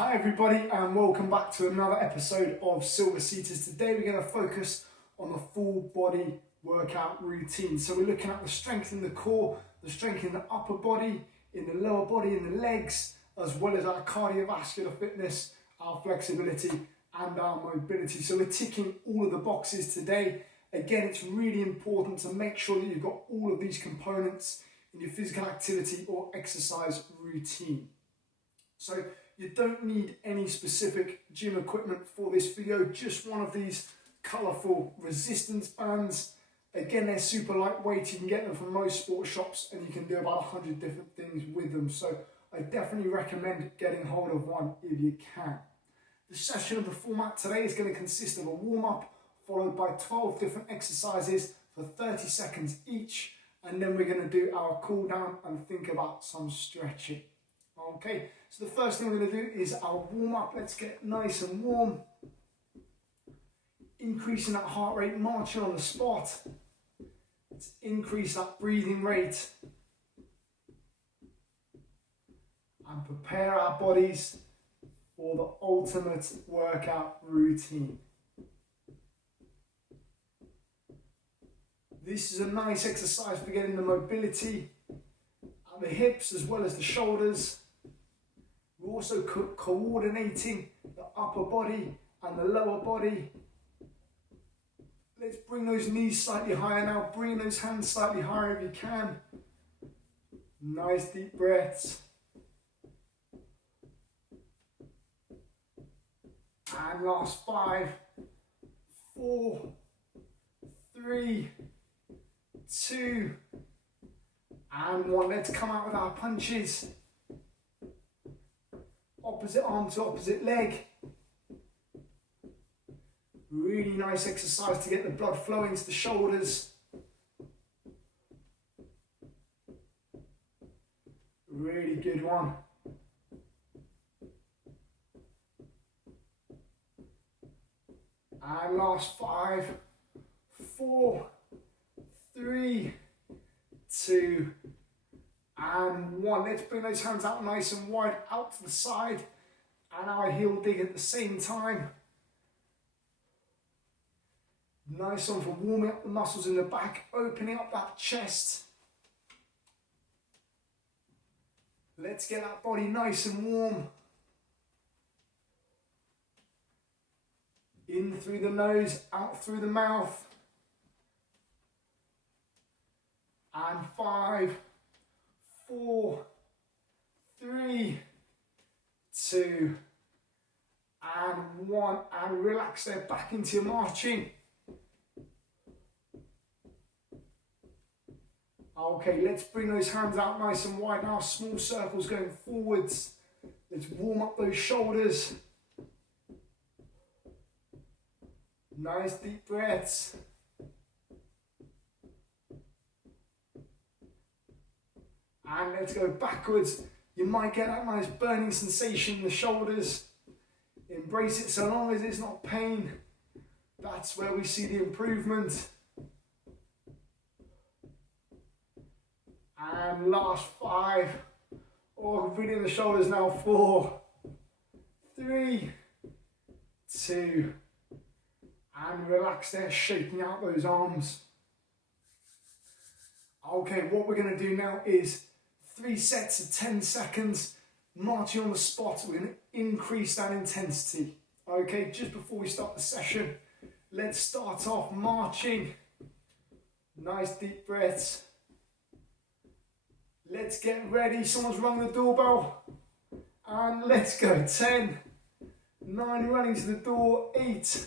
Hi everybody and welcome back to another episode of Silver Seaters. Today we're going to focus on the full body workout routine. So we're looking at the strength in the core, the strength in the upper body, in the lower body, in the legs, as well as our cardiovascular fitness, our flexibility and our mobility. So we're ticking all of the boxes today. Again, it's really important to make sure that you've got all of these components in your physical activity or exercise routine. So you don't need any specific gym equipment for this video, just one of these colourful resistance bands. Again, they're super lightweight, you can get them from most sports shops and you can do about 100 different things with them. So I definitely recommend getting hold of one if you can. The session of the format today is going to consist of a warm-up followed by 12 different exercises for 30 seconds each, and then we're going to do our cool down and think about some stretching. Okay, so the first thing we're going to do is our warm-up. Let's get nice and warm. Increasing that heart rate, marching on the spot. Let's increase that breathing rate. And prepare our bodies for the ultimate workout routine. This is a nice exercise for getting the mobility at the hips as well as the shoulders. We're also coordinating the upper body and the lower body. Let's bring those knees slightly higher now. Bring those hands slightly higher if you can. Nice deep breaths. And last 5, 4, 3, 2, and 1. Let's come out with our punches. Opposite arm to opposite leg. Really nice exercise to get the blood flowing to the shoulders. Really good one. And last 5, 4, 3, 2, and 1. Let's bring those hands out nice and wide out to the side and our heel dig at the same time. Nice one for warming up the muscles in the back, opening up that chest. Let's get that body nice and warm. In through the nose, out through the mouth. And 5, 4, 3, 2, and 1. And relax there, back into your marching. Okay, let's bring those hands out nice and wide now. Small circles going forwards. Let's warm up those shoulders. Nice deep breaths. And let's go backwards. You might get that nice burning sensation in the shoulders. Embrace it so long as it's not pain. That's where we see the improvement. And last 5. Oh, really in the shoulders now. 4, 3, 2, and relax there, shaking out those arms. Okay, what we're going to do now is 3 sets of 10 seconds, marching on the spot. We're going to increase that intensity. Okay, just before we start the session, let's start off marching. Nice deep breaths. Let's get ready. Someone's rung the doorbell. And let's go. 10, 9 running to the door. 8,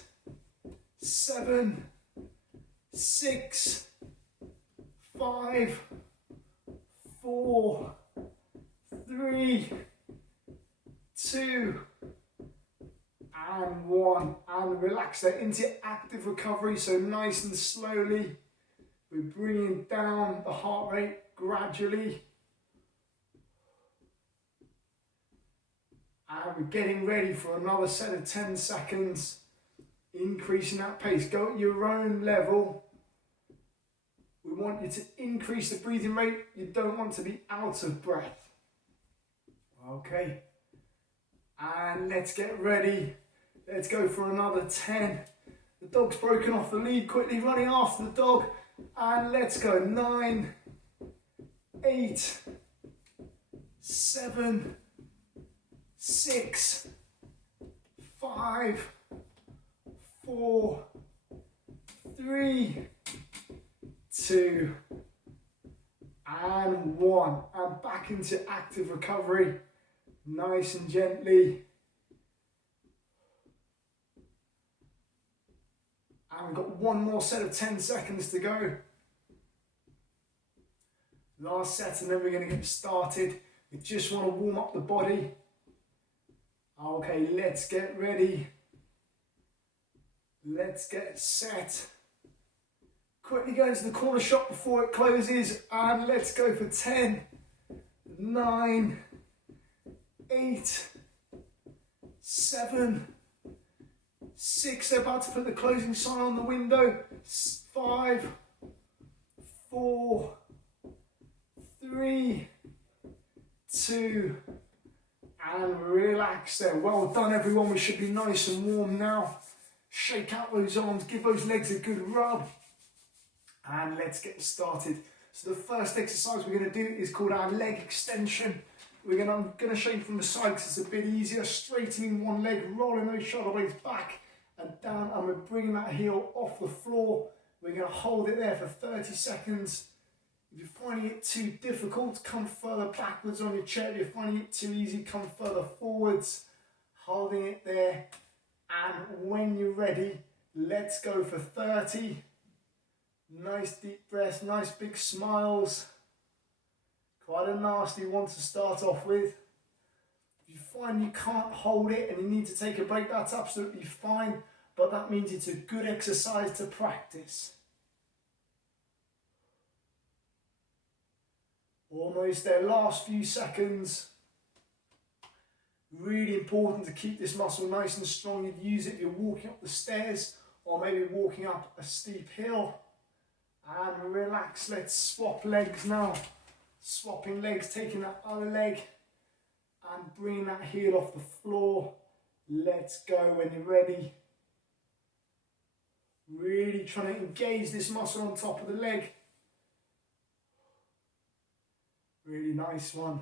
7, 6, 5, 4, 3, 2, and 1. And relax there into active recovery. So nice and slowly, we're bringing down the heart rate gradually. And we're getting ready for another set of 10 seconds. Increasing that pace. Go at your own level. We want you to increase the breathing rate. You don't want to be out of breath. Okay. And let's get ready. Let's go for another 10. The dog's broken off the lead, quickly running after the dog. And let's go. 9, 8, 7, 6, 5, 4, 3, 2, and 1. And back into active recovery. Nice and gently. And we've got one more set of 10 seconds to go. Last set, and then we're going to get started. We just want to warm up the body. Okay, let's get ready. Let's get set. Quickly go into the corner shop before it closes. And let's go for 10, 9, 8, 7, 6. They're about to put the closing sign on the window. 5, 4, 3, 2, and relax there. Well done, everyone. We should be nice and warm now. Shake out those arms, give those legs a good rub, and let's get started. So the first exercise we're going to do is called our leg extension. I'm going to show you from the side because it's a bit easier. Straightening one leg, rolling those shoulder blades back and down, and we're bringing that heel off the floor. We're going to hold it there for 30 seconds. If you're finding it too difficult, come further backwards on your chair. If you're finding it too easy, come further forwards. Holding it there. And when you're ready, let's go for 30. Nice deep breaths, nice big smiles. Quite a nasty one to start off with. If you find you can't hold it and you need to take a break, that's absolutely fine. But that means it's a good exercise to practice. Almost there, last few seconds. Really important to keep this muscle nice and strong. You'd use it if you're walking up the stairs or maybe walking up a steep hill. And relax, let's swap legs now. Swapping legs, taking that other leg and bringing that heel off the floor. Let's go when you're ready. Really trying to engage this muscle on top of the leg. Really nice one.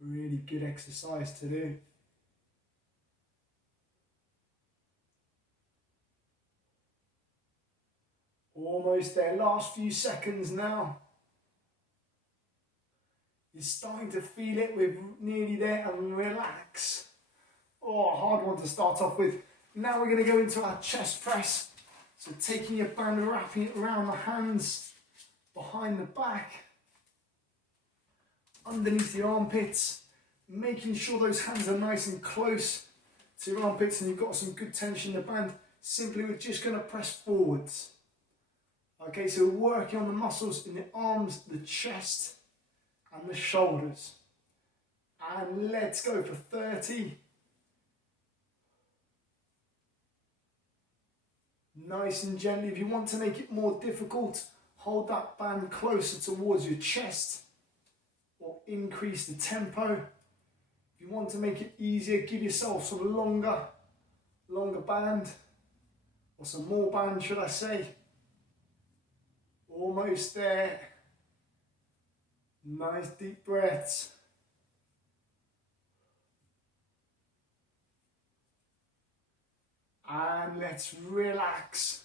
Really good exercise to do. Almost there, last few seconds now. You're starting to feel it, we're nearly there, and relax. Oh, hard one to start off with. Now we're going to go into our chest press. So taking your band and wrapping it around the hands, behind the back, underneath the armpits, making sure those hands are nice and close to your armpits and you've got some good tension in the band. Simply, we're just going to press forwards. Okay, so we're working on the muscles in the arms, the chest, and the shoulders. And let's go for 30. Nice and gently. If you want to make it more difficult, hold that band closer towards your chest or increase the tempo. If you want to make it easier, give yourself some longer band, or some more band, should I say. Almost there. Nice deep breaths. And let's relax.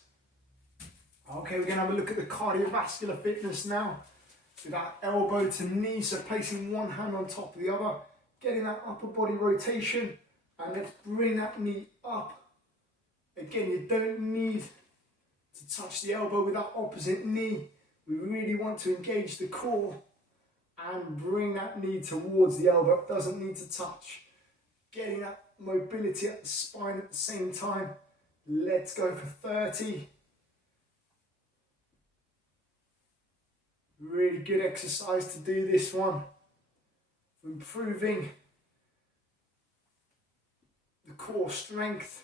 Okay, we're going to have a look at the cardiovascular fitness now. With our elbow to knee, so placing one hand on top of the other, getting that upper body rotation, and let's bring that knee up. Again, you don't need to touch the elbow with that opposite knee. We really want to engage the core and bring that knee towards the elbow. It doesn't need to touch. Getting that mobility at the spine at the same time. Let's go for 30. Really good exercise to do this one. Improving the core strength,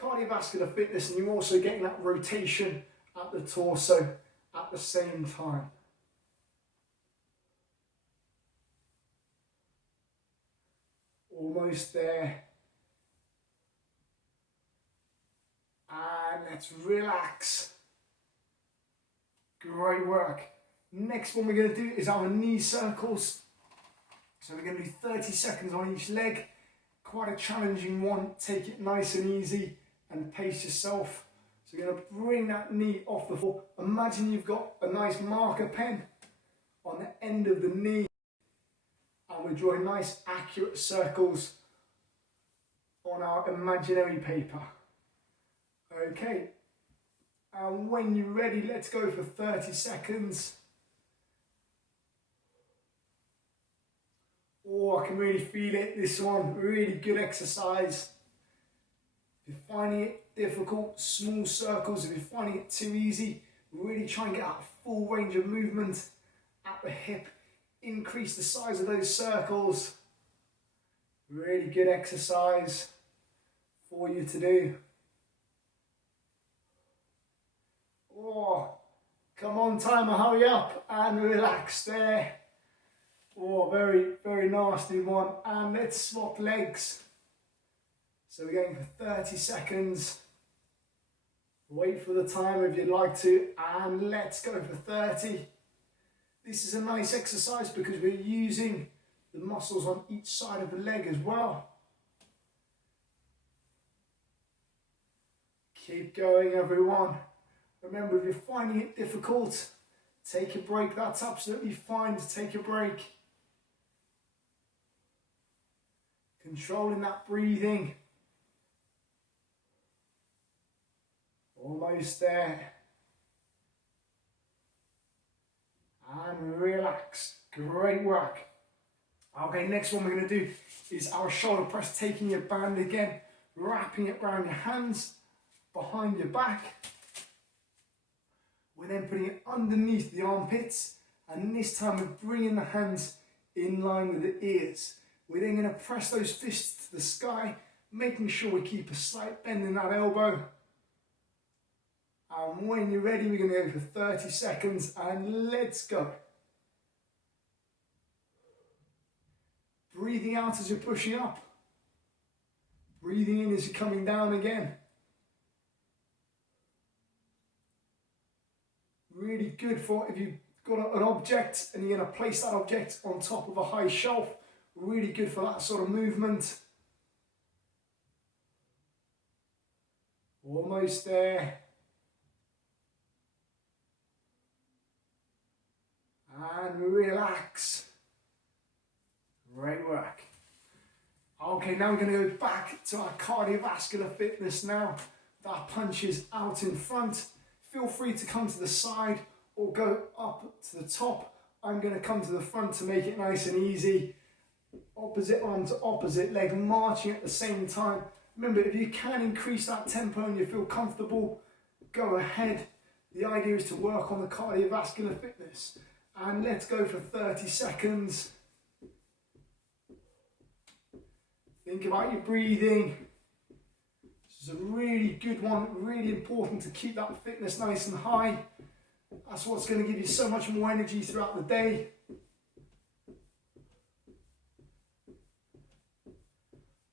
cardiovascular fitness, and you're also getting that rotation at the torso at the same time. Almost there. And let's relax. Great work. Next one we're going to do is our knee circles. So we're going to do 30 seconds on each leg. Quite a challenging one. Take it nice and easy and pace yourself. So you're going to bring that knee off the floor. Imagine you've got a nice marker pen on the end of the knee. And we're drawing nice accurate circles on our imaginary paper. Okay. And when you're ready, let's go for 30 seconds. Oh, I can really feel it, this one. Really good exercise. If you're finding it difficult, small circles. If you're finding it too easy, really try and get out a full range of movement at the hip. Increase the size of those circles. Really good exercise for you to do. Oh, come on timer, hurry up and relax there. Oh, very, very nasty one. And let's swap legs. So we're going for 30 seconds. Wait for the timer if you'd like to, and let's go for 30. This is a nice exercise because we're using the muscles on each side of the leg as well. Keep going, everyone. Remember, if you're finding it difficult, take a break. That's absolutely fine to take a break. Controlling that breathing. Almost there. And relax. Great work. Okay, next one we're going to do is our shoulder press, taking your band again, wrapping it around your hands behind your back. We're then putting it underneath the armpits, and this time we're bringing the hands in line with the ears. We're then going to press those fists to the sky, making sure we keep a slight bend in that elbow. And when you're ready, we're going to go for 30 seconds, and let's go. Breathing out as you're pushing up. Breathing in as you're coming down again. Really good for if you've got an object and you're going to place that object on top of a high shelf. Really good for that sort of movement. Almost there. And relax. Great work. Okay, now we're going to go back to our cardiovascular fitness now. That punch is out in front. Feel free to come to the side or go up to the top. I'm going to come to the front to make it nice and easy. Opposite arm to opposite leg, marching at the same time. Remember, if you can increase that tempo and you feel comfortable, go ahead. The idea is to work on the cardiovascular fitness. And let's go for 30 seconds. Think about your breathing. This is a really good one, really important to keep that fitness nice and high. That's what's going to give you so much more energy throughout the day.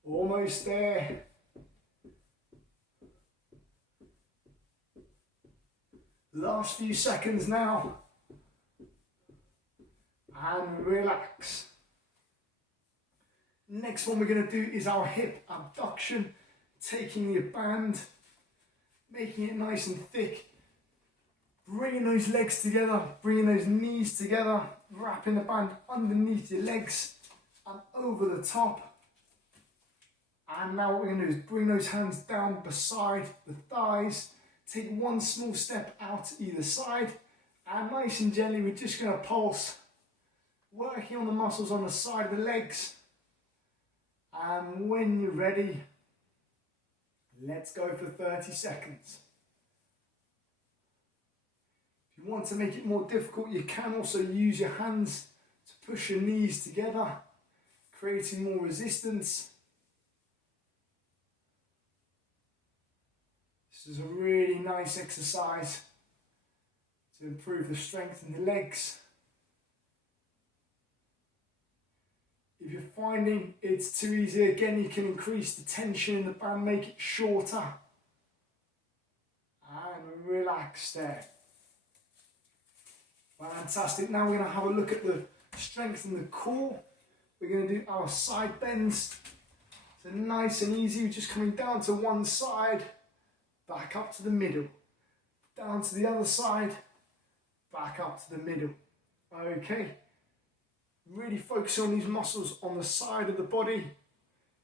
Almost there. Last few seconds now. And relax. Next one we're going to do is our hip abduction. Taking your band, making it nice and thick. Bringing those legs together, bringing those knees together. Wrapping the band underneath your legs and over the top. And now what we're going to do is bring those hands down beside the thighs. Take one small step out either side. And nice and gently, we're just going to pulse. Working on the muscles on the side of the legs. And when you're ready, let's go for 30 seconds. If you want to make it more difficult, you can also use your hands to push your knees together, creating more resistance. This is a really nice exercise to improve the strength in the legs. If you're finding it's too easy, again, you can increase the tension in the band, make it shorter. And relax there. Fantastic. Now we're going to have a look at the strength in the core. We're going to do our side bends. So nice and easy, we're just coming down to one side, back up to the middle, down to the other side, back up to the middle. Okay. Really focus on these muscles on the side of the body.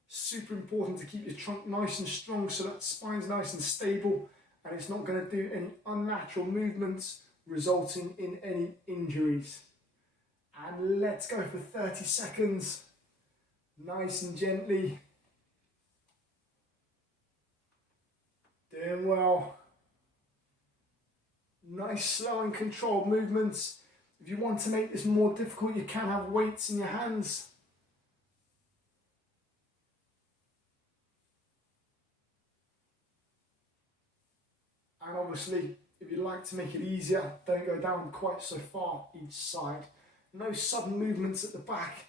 Super important to keep your trunk nice and strong so that spine's nice and stable and it's not going to do any unnatural movements resulting in any injuries. And let's go for 30 seconds. Nice and gently. Doing well. Nice, slow and controlled movements. If you want to make this more difficult, you can have weights in your hands. And obviously, if you'd like to make it easier, don't go down quite so far each side. No sudden movements at the back.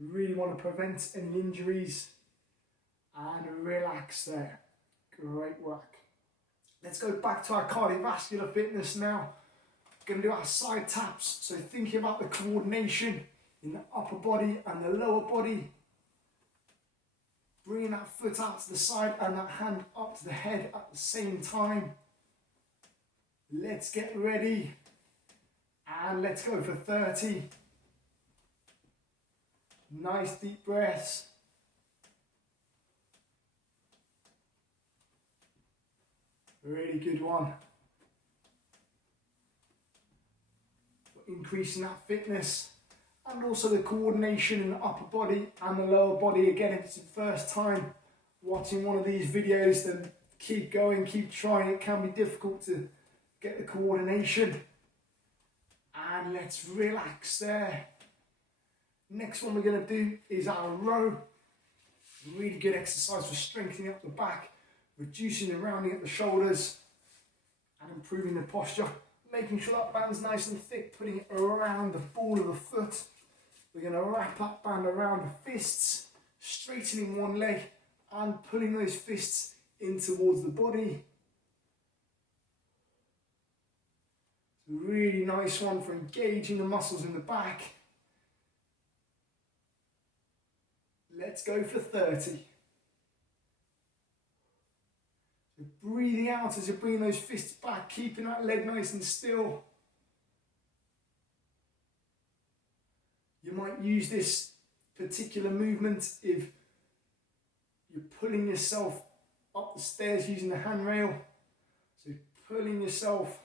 You really want to prevent any injuries. And relax there. Great work. Let's go back to our cardiovascular fitness now. We're going to do our side taps. So thinking about the coordination in the upper body and the lower body. Bringing that foot out to the side and that hand up to the head at the same time. Let's get ready. And let's go for 30. Nice deep breaths. Really good one. Increasing that fitness and also the coordination in the upper body and the lower body. Again, if it's the first time watching one of these videos, then keep going, keep trying. It can be difficult to get the coordination. And let's relax there. Next one we're going to do is our row. Really good exercise for strengthening up the back, reducing the rounding at the shoulders and improving the posture. Making sure that band's nice and thick, putting it around the ball of the foot. We're going to wrap that band around the fists, straightening one leg and pulling those fists in towards the body. Really nice one for engaging the muscles in the back. Let's go for 30. Breathing out as you're bringing those fists back, keeping that leg nice and still. You might use this particular movement if you're pulling yourself up the stairs using the handrail. So you're pulling yourself,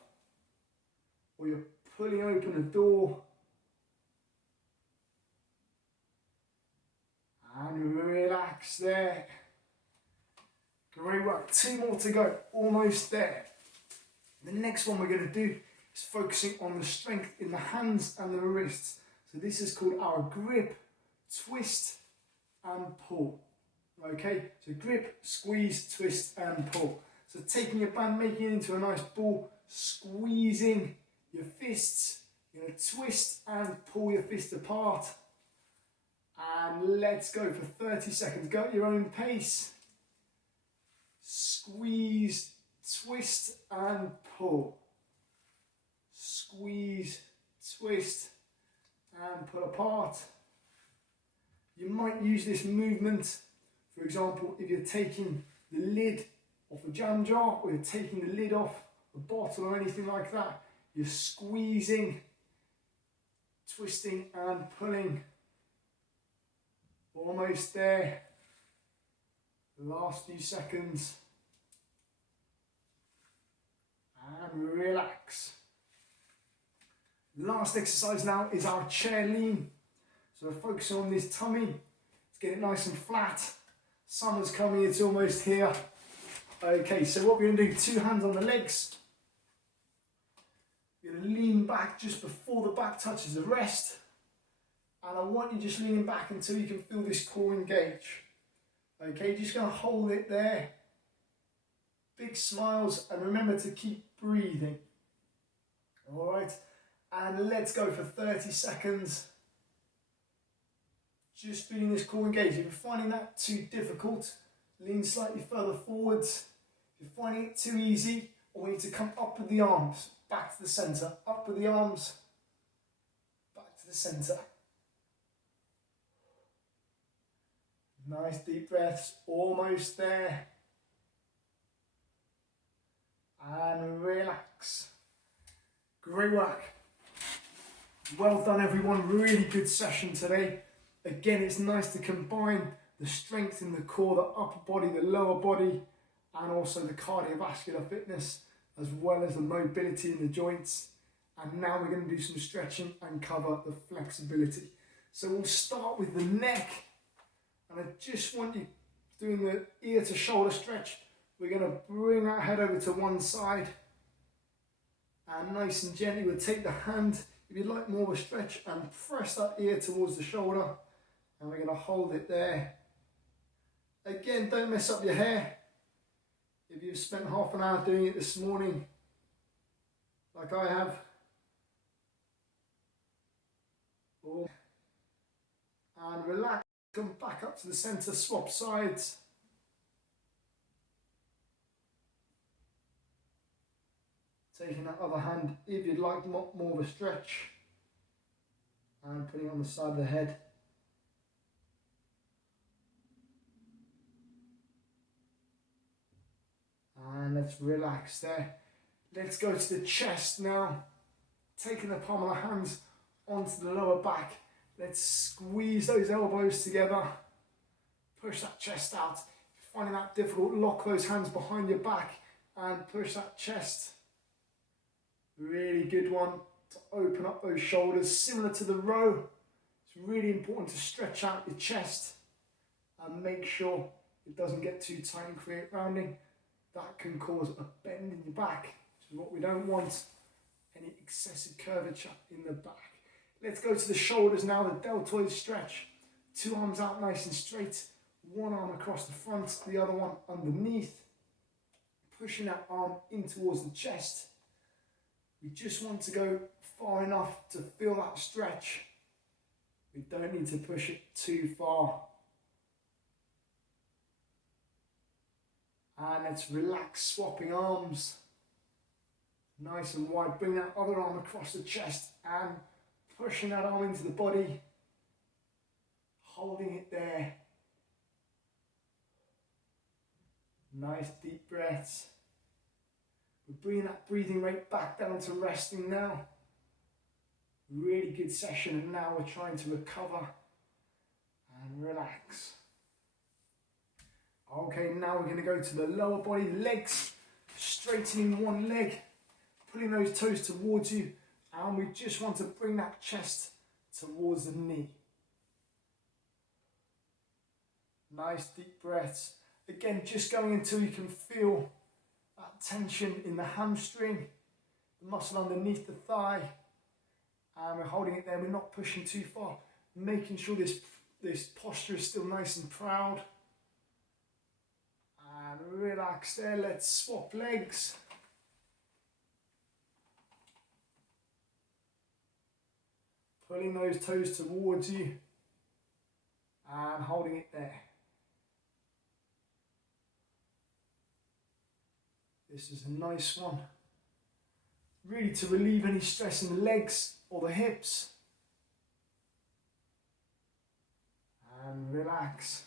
or you're pulling open a door. And relax there. Great work. 2 more to go. Almost there. The next one we're going to do is focusing on the strength in the hands and the wrists. So this is called our grip, twist and pull. Okay, so grip, squeeze, twist and pull. So taking your band, making it into a nice ball, squeezing your fists. You're going to twist and pull your fist apart. And let's go for 30 seconds. Go at your own pace. Squeeze, twist and pull. Squeeze, twist and pull apart. You might use this movement, for example, if you're taking the lid off a jam jar or you're taking the lid off a bottle or anything like that. You're squeezing, twisting and pulling. Almost there. Last few seconds. And relax. Last exercise now is our chair lean. So we're focusing on this tummy. Let's get it nice and flat. Summer's coming, it's almost here. Okay, so what we're going to do, 2 hands on the legs. You're going to lean back just before the back touches the rest. And I want you just leaning back until you can feel this core engage. Okay, just going to hold it there. Big smiles and remember to keep breathing. All right, and let's go for 30 seconds. Just feeling this core engaged. If you're finding that too difficult, lean slightly further forwards. If you're finding it too easy, I want you to come up with the arms, back to the centre, up with the arms, back to the centre. Nice deep breaths, almost there. And relax. Great work. Well done everyone, really good session today. Again, it's nice to combine the strength in the core, the upper body, the lower body, and also the cardiovascular fitness, as well as the mobility in the joints. And now we're going to do some stretching and cover the flexibility. So we'll start with the neck, and I just want you doing the ear to shoulder stretch. We're going to bring our head over to one side, and nice and gently we'll take the hand, if you'd like more of a stretch, and press that ear towards the shoulder, and we're going to hold it there. Again, don't mess up your hair. If you've spent half an hour doing it this morning, like I have, and relax, come back up to the center, swap sides. Taking that other hand, if you'd like more of a stretch, and putting it on the side of the head. And let's relax there. Let's go to the chest now. Taking the palm of our hands onto the lower back. Let's squeeze those elbows together. Push that chest out. If you're finding that difficult, lock those hands behind your back and push that chest. Really good one to open up those shoulders, similar to the row. It's really important to stretch out your chest and make sure it doesn't get too tight and create rounding. That can cause a bend in your back, which is what we don't want. Any excessive curvature in the back. Let's go to the shoulders now, the deltoid stretch. Two arms out nice and straight. One arm across the front, the other one underneath. Pushing that arm in towards the chest. We just want to go far enough to feel that stretch. We don't need to push it too far. And let's relax, swapping arms. Nice and wide. Bring that other arm across the chest and pushing that arm into the body. Holding it there. Nice deep breaths. We're bringing that breathing rate back down to resting now. Really good session, and now we're trying to recover and relax. Okay, now we're going to go to the lower body, legs, straightening one leg, pulling those toes towards you, and we just want to bring that chest towards the knee. Nice deep breaths. Again, just going until you can feel that tension in the hamstring, the muscle underneath the thigh, and we're holding it there. We're not pushing too far, making sure this posture is still nice and proud. And relax there. Let's swap legs. Pulling those toes towards you and holding it there. This is a nice one. Really to relieve any stress in the legs or the hips. And relax.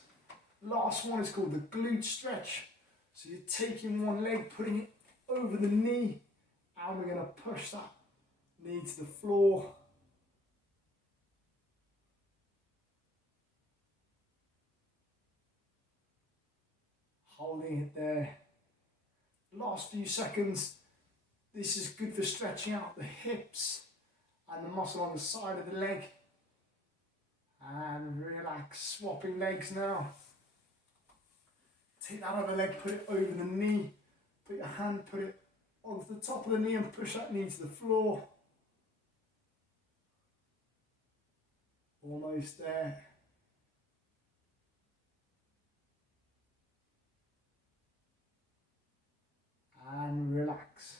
Last one is called the glute stretch. So you're taking one leg, putting it over the knee, and we're going to push that knee to the floor. Holding it there. Last few seconds. This is good for stretching out the hips and the muscle on the side of the leg. And relax, swapping legs now. Take that other leg, put it over the knee. Put your hand, put it onto the top of the knee and push that knee to the floor. Almost there. And relax.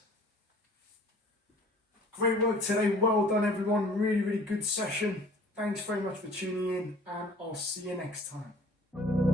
Great work today. Well done, everyone. Really, really good session. Thanks very much for tuning in, and I'll see you next time.